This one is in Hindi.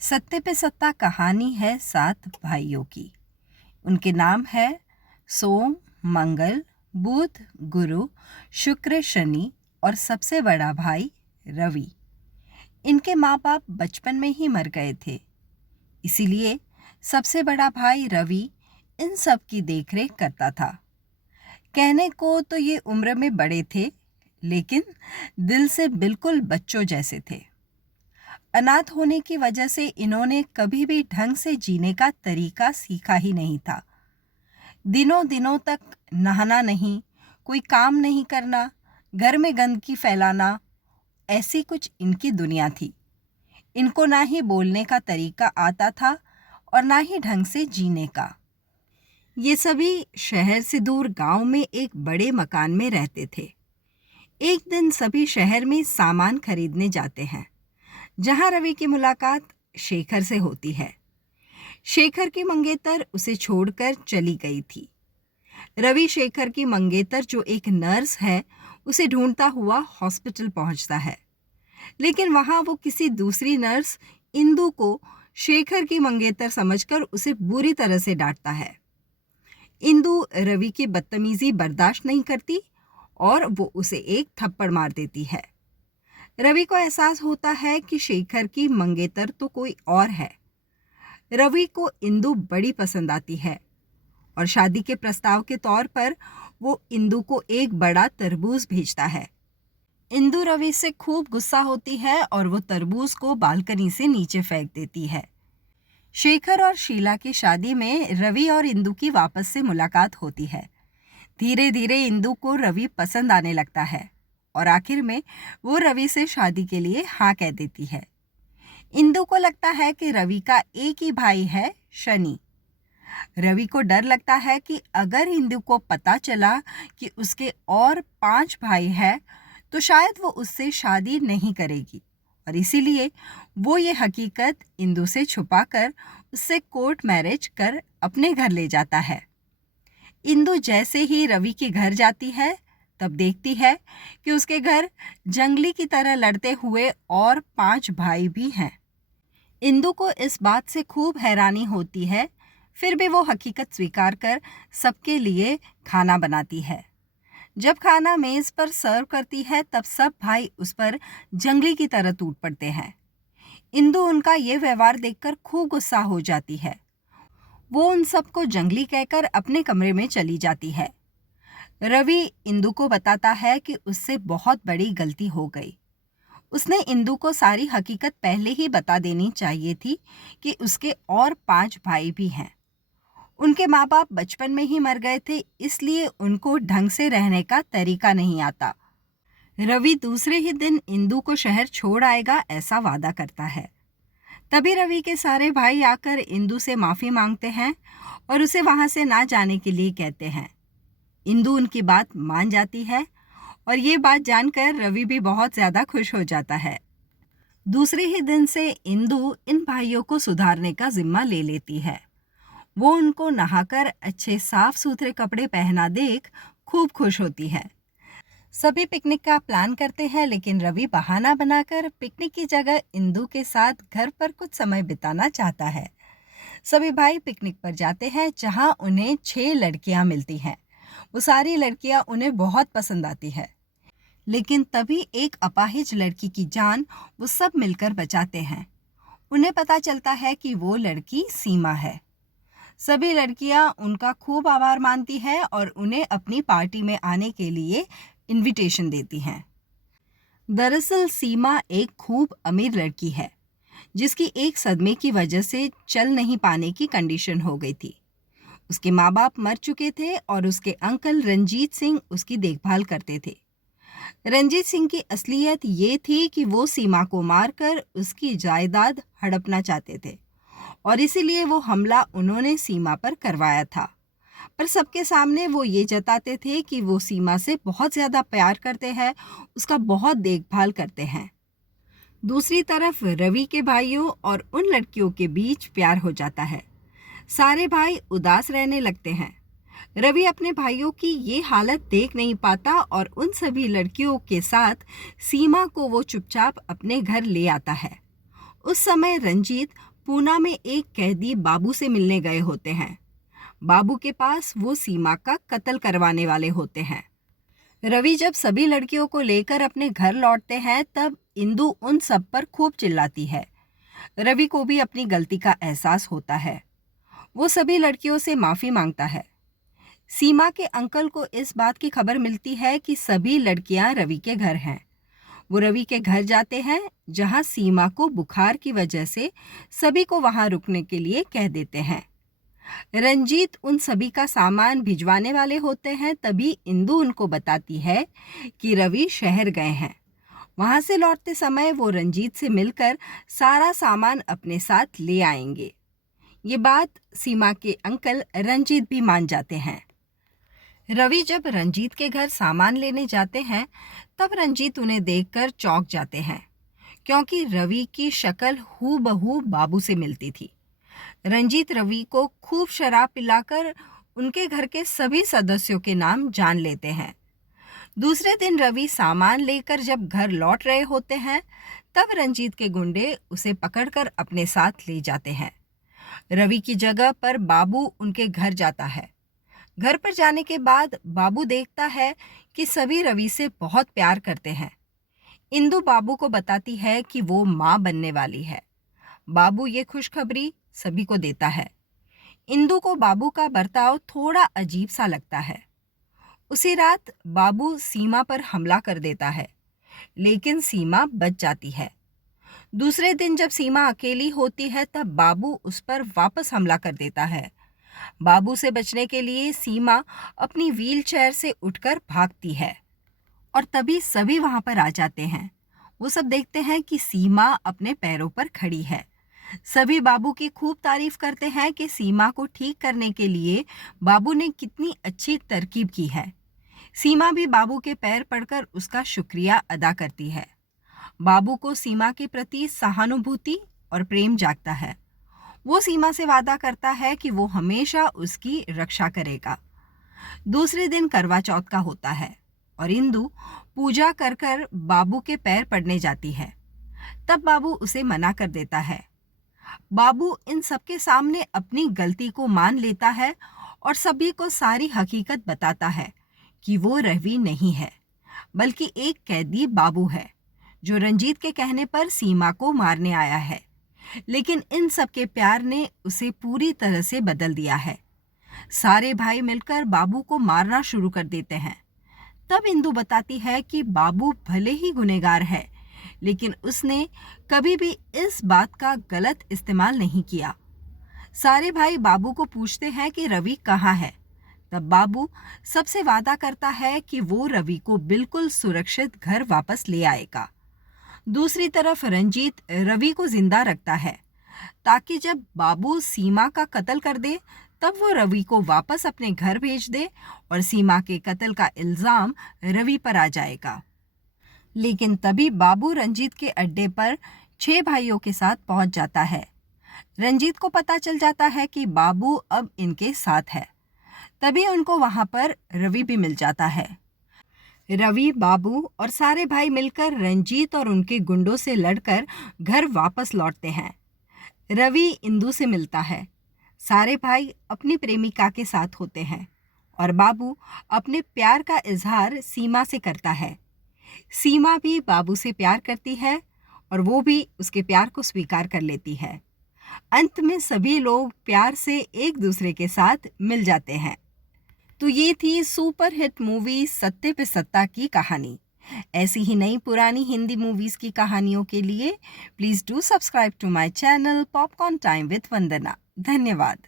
सत्ते पे सत्ता कहानी है 7 भाइयों की। उनके नाम है सोम, मंगल, बुध, गुरु, शुक्र, शनि और सबसे बड़ा भाई रवि। इनके माँ बाप बचपन में ही मर गए थे, इसीलिए सबसे बड़ा भाई रवि इन सब की देखरेख करता था। कहने को तो ये उम्र में बड़े थे, लेकिन दिल से बिल्कुल बच्चों जैसे थे। अनाथ होने की वजह से इन्होंने कभी भी ढंग से जीने का तरीका सीखा ही नहीं था। दिनों दिनों तक नहाना नहीं, कोई काम नहीं करना, घर में गंदगी फैलाना, ऐसी कुछ इनकी दुनिया थी। इनको ना ही बोलने का तरीका आता था और ना ही ढंग से जीने का। ये सभी शहर से दूर गांव में एक बड़े मकान में रहते थे। एक दिन सभी शहर में सामान खरीदने जाते हैं, जहां रवि की मुलाकात शेखर से होती है। शेखर की मंगेतर उसे छोड़कर चली गई थी। रवि शेखर की मंगेतर जो एक नर्स है, उसे ढूंढता हुआ हॉस्पिटल पहुंचता है, लेकिन वहां वो किसी दूसरी नर्स इंदु को शेखर की मंगेतर समझकर उसे बुरी तरह से डांटता है। इंदु रवि की बदतमीजी बर्दाश्त नहीं करती और वो उसे एक थप्पड़ मार देती है। रवि को एहसास होता है कि शेखर की मंगेतर तो कोई और है। रवि को इंदु बड़ी पसंद आती है और शादी के प्रस्ताव के तौर पर वो इंदु को एक बड़ा तरबूज भेजता है। इंदु रवि से खूब गुस्सा होती है और वो तरबूज को बालकनी से नीचे फेंक देती है। शेखर और शीला की शादी में रवि और इंदु की वापस से मुलाकात होती है। धीरे धीरे इंदु को रवि पसंद आने लगता है और आखिर में वो रवि से शादी के लिए हाँ कह देती है। इंदु को लगता है कि रवि का एक ही भाई है, शनि। रवि को डर लगता है कि अगर इंदु को पता चला कि उसके और 5 भाई हैं, तो शायद वो उससे शादी नहीं करेगी और इसीलिए वो ये हकीकत इंदु से छुपाकर उससे कोर्ट मैरिज कर अपने घर ले जाता है। इंदु जैसे ही रवि के घर जाती है, तब देखती है कि उसके घर जंगली की तरह लड़ते हुए और 5 भाई भी हैं। इंदु को इस बात से खूब हैरानी होती है, फिर भी वो हकीकत स्वीकार कर सबके लिए खाना बनाती है। जब खाना मेज पर सर्व करती है, तब सब भाई उस पर जंगली की तरह टूट पड़ते हैं। इंदु उनका ये व्यवहार देखकर खूब गुस्सा हो जाती है। वो उन सबको जंगली कहकर अपने कमरे में चली जाती है। रवि इंदु को बताता है कि उससे बहुत बड़ी गलती हो गई। उसने इंदु को सारी हकीकत पहले ही बता देनी चाहिए थी कि उसके और 5 भाई भी हैं। उनके माँ बाप बचपन में ही मर गए थे, इसलिए उनको ढंग से रहने का तरीका नहीं आता। रवि दूसरे ही दिन इंदु को शहर छोड़ आएगा, ऐसा वादा करता है। तभी रवि के सारे भाई आकर इंदु से माफ़ी मांगते हैं और उसे वहाँ से ना जाने के लिए कहते हैं। इंदु उनकी बात मान जाती है और ये बात जानकर रवि भी बहुत ज़्यादा खुश हो जाता है। दूसरे ही दिन से इंदु इन भाइयों को सुधारने का जिम्मा ले लेती है। वो उनको नहाकर अच्छे साफ सुथरे कपड़े पहना देख खूब खुश होती है। सभी पिकनिक का प्लान करते हैं, लेकिन रवि बहाना बनाकर पिकनिक की जगह इंदु के साथ घर पर कुछ समय बिताना चाहता है। सभी भाई पिकनिक पर जाते हैं, जहां उन्हें 6 लड़कियां मिलती हैं। वो सारी लड़कियां उन्हें बहुत पसंद आती है, लेकिन तभी एक अपाहिज लड़की की जान वो सब मिलकर बचाते हैं। उन्हें पता चलता है कि वो लड़की सीमा है। सभी लड़कियां उनका खूब आभार मानती हैं और उन्हें अपनी पार्टी में आने के लिए इनविटेशन देती हैं। दरअसल सीमा एक खूब अमीर लड़की है, जिसकी एक सदमे की वजह से चल नहीं पाने की कंडीशन हो गई थी। उसके माँ बाप मर चुके थे और उसके अंकल रंजीत सिंह उसकी देखभाल करते थे। रंजीत सिंह की असलियत ये थी कि वो सीमा को मारकर उसकी जायदाद हड़पना चाहते थे और इसीलिए वो हमला उन्होंने सीमा पर करवाया था। पर सबके सामने वो ये जताते थे कि वो सीमा से बहुत ज़्यादा प्यार करते हैं, उसका बहुत देखभाल करते हैं। दूसरी तरफ रवि के भाइयों और उन लड़कियों के बीच प्यार हो जाता है। सारे भाई उदास रहने लगते हैं। रवि अपने भाइयों की ये हालत देख नहीं पाता और उन सभी लड़कियों के साथ सीमा को वो चुपचाप अपने घर ले आता है। उस समय रंजीत पूना में एक कैदी बाबू से मिलने गए होते हैं। बाबू के पास वो सीमा का कत्ल करवाने वाले होते हैं। रवि जब सभी लड़कियों को लेकर अपने घर लौटते हैं तब इंदु उन सब पर खूब चिल्लाती है। रवि को भी अपनी गलती का एहसास होता है। वो सभी लड़कियों से माफ़ी मांगता है। सीमा के अंकल को इस बात की खबर मिलती है कि सभी लड़कियां रवि के घर हैं। वो रवि के घर जाते हैं जहां सीमा को बुखार की वजह से सभी को वहां रुकने के लिए कह देते हैं। रंजीत उन सभी का सामान भिजवाने वाले होते हैं, तभी इंदु उनको बताती है कि रवि शहर गए हैं। वहां से लौटते समय वो रंजीत से मिलकर सारा सामान अपने साथ ले आएंगे। ये बात सीमा के अंकल रंजीत भी मान जाते हैं। रवि जब रंजीत के घर सामान लेने जाते हैं तब रंजीत उन्हें देखकर चौंक जाते हैं, क्योंकि रवि की शक्ल हूबहू बाबू से मिलती थी। रंजीत रवि को खूब शराब पिलाकर उनके घर के सभी सदस्यों के नाम जान लेते हैं। दूसरे दिन रवि सामान लेकर जब घर लौट रहे होते हैं तब रंजीत के गुंडे उसे पकड़कर अपने साथ ले जाते हैं। रवि की जगह पर बाबू उनके घर जाता है। घर पर जाने के बाद बाबू देखता है कि सभी रवि से बहुत प्यार करते हैं। इंदु बाबू को बताती है कि वो माँ बनने वाली है। बाबू ये खुशखबरी सभी को देता है। इंदु को बाबू का बर्ताव थोड़ा अजीब सा लगता है। उसी रात बाबू सीमा पर हमला कर देता है, लेकिन सीमा बच जाती है। दूसरे दिन जब सीमा अकेली होती है तब बाबू उस पर वापस हमला कर देता है। बाबू से बचने के लिए सीमा अपनी व्हीलचेयर से उठकर भागती है और तभी सभी वहां पर आ जाते हैं। वो सब देखते हैं कि सीमा अपने पैरों पर खड़ी है। सभी बाबू की खूब तारीफ करते हैं कि सीमा को ठीक करने के लिए बाबू ने कितनी अच्छी तरकीब की है। सीमा भी बाबू के पैर पड़कर उसका शुक्रिया अदा करती है। बाबू को सीमा के प्रति सहानुभूति और प्रेम जागता है। वो सीमा से वादा करता है कि वो हमेशा उसकी रक्षा करेगा। दूसरे दिन करवा चौथ का होता है और इंदु पूजा कर कर बाबू के पैर पड़ने जाती है। तब बाबू उसे मना कर देता है। बाबू इन सबके सामने अपनी गलती को मान लेता है और सभी को सारी हकीकत बताता है कि वो रवि नहीं है, बल्कि एक कैदी बाबू है जो रंजीत के कहने पर सीमा को मारने आया है। लेकिन इन सब के प्यार ने उसे पूरी तरह से बदल दिया है। सारे भाई मिलकर बाबू को मारना शुरू कर देते हैं। तब इंदु बताती है कि बाबू भले ही गुनहगार है, लेकिन उसने कभी भी इस बात का गलत इस्तेमाल नहीं किया। सारे भाई बाबू को पूछते हैं कि रवि कहाँ है। तब बाबू सबसे वादा करता है कि वो रवि को बिल्कुल सुरक्षित घर वापस ले आएगा। दूसरी तरफ रंजीत रवि को जिंदा रखता है ताकि जब बाबू सीमा का कत्ल कर दे तब वो रवि को वापस अपने घर भेज दे और सीमा के कत्ल का इल्ज़ाम रवि पर आ जाएगा। लेकिन तभी बाबू रंजीत के अड्डे पर 6 भाइयों के साथ पहुंच जाता है। रंजीत को पता चल जाता है कि बाबू अब इनके साथ है। तभी उनको वहां पर रवि भी मिल जाता है। रवि, बाबू और सारे भाई मिलकर रंजीत और उनके गुंडों से लड़कर घर वापस लौटते हैं। रवि इंदु से मिलता है। सारे भाई अपनी प्रेमिका के साथ होते हैं और बाबू अपने प्यार का इजहार सीमा से करता है। सीमा भी बाबू से प्यार करती है और वो भी उसके प्यार को स्वीकार कर लेती है। अंत में सभी लोग प्यार से एक दूसरे के साथ मिल जाते हैं। तो ये थी सुपर हिट मूवी सत्ते पे सत्ता की कहानी। ऐसी ही नई पुरानी हिंदी मूवीज़ की कहानियों के लिए please do subscribe to my channel popcorn time with Vandana. धन्यवाद।